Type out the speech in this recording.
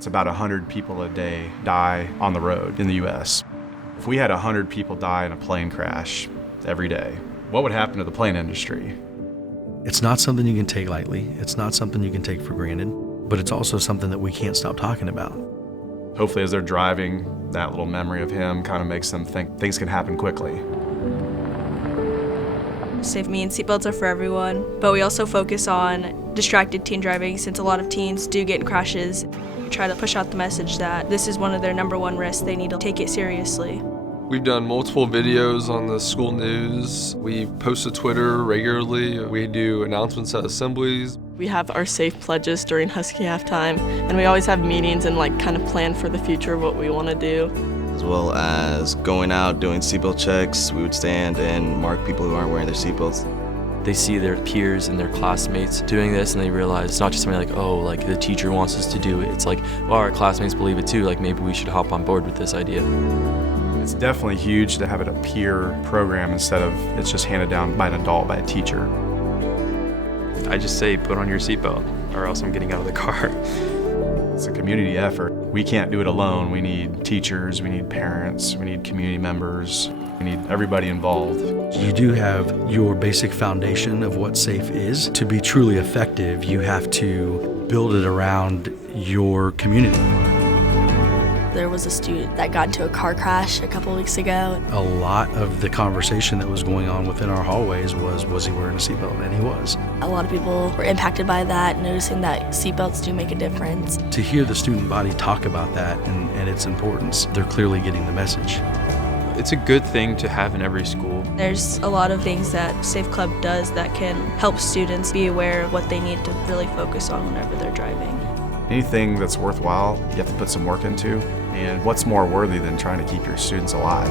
It's about 100 people a day die on the road in the US. If we had 100 people die in a plane crash every day, what would happen to the plane industry? It's not something you can take lightly. It's not something you can take for granted, but it's also something that we can't stop talking about. Hopefully as they're driving, that little memory of him kind of makes them think things can happen quickly. Safe means seatbelts are for everyone, but we also focus on distracted teen driving since a lot of teens do get in crashes. We try to push out the message that this is one of their #1 risks. They need to take it seriously. We've done multiple videos on the school news. We post to Twitter regularly. We do announcements at assemblies. We have our safe pledges during Husky halftime, and we always have meetings and kind of plan for the future of what we want to do. As well as going out, doing seatbelt checks. We would stand and mark people who aren't wearing their seatbelts. They see their peers and their classmates doing this, and they realize it's not just something like the teacher wants us to do it. It's like, well, our classmates believe it too, maybe we should hop on board with this idea. It's definitely huge to have it a peer program instead of it's just handed down by an adult, by a teacher. I just say put on your seatbelt or else I'm getting out of the car. It's a community effort. We can't do it alone. We need teachers, we need parents, we need community members, we need everybody involved. You do have your basic foundation of what safe is. To be truly effective, you have to build it around your community. There was a student that got into a car crash a couple weeks ago. A lot of the conversation that was going on within our hallways was he wearing a seatbelt? And he was. A lot of people were impacted by that, noticing that seatbelts do make a difference. To hear the student body talk about that and its importance, they're clearly getting the message. It's a good thing to have in every school. There's a lot of things that Safe Club does that can help students be aware of what they need to really focus on whenever they're driving. Anything that's worthwhile, you have to put some work into. And what's more worthy than trying to keep your students alive?